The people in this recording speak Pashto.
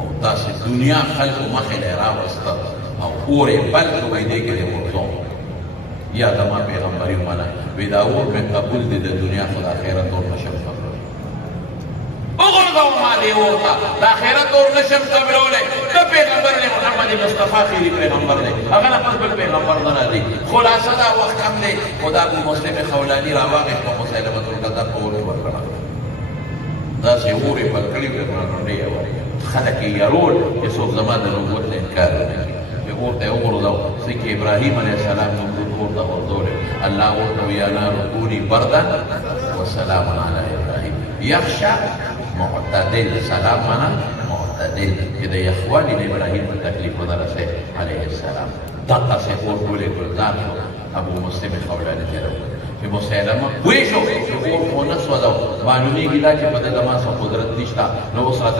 او داسې دنیا خلکو مخې له راوسته او اور یې بل کړ وایي دې کې دې ورځوم یا زما پیغمبري ومنه وایي دا اور مې قبول دی د دنیا خو د آخرت اور نشم قبلولی وغورځوه ما دې اور ته د آخرت اور نشم قبلولی ښه پیغمبر دی محمد مصطفی خیري پیغمبر دی هغه نه پس بل پیغمبر نه راځي خلاصه دا وخت کم دی خو دا ابو مسلم خولاني راواغېست په مسیلمة الکذاب په اور کې ورکړه داسې اور یې بل کړي وې ډونډې یې خلک یې یارول چې څوک زما د نبوت نه انکار ونه کړي چې اور ته یې وغورځاو ځکه ابراهیم علیه السلام نمرود اور ته غورځولی الله ورته وی یا نار کوني بردا وسلام علی ابراهیم یخشا معتدل سلام معنا معتدل چې د یخوالي د ابراهیم په تکلیف ونه رسې علیه السلام دقسې اور ټولې ګلزار شو ابو مسلم خولاني ته راووت چې مسیلمه پوه شو چې اور خو نه سوځاو معلومېږي دا چې په ده زما څه قدرت نشته نو اوس راته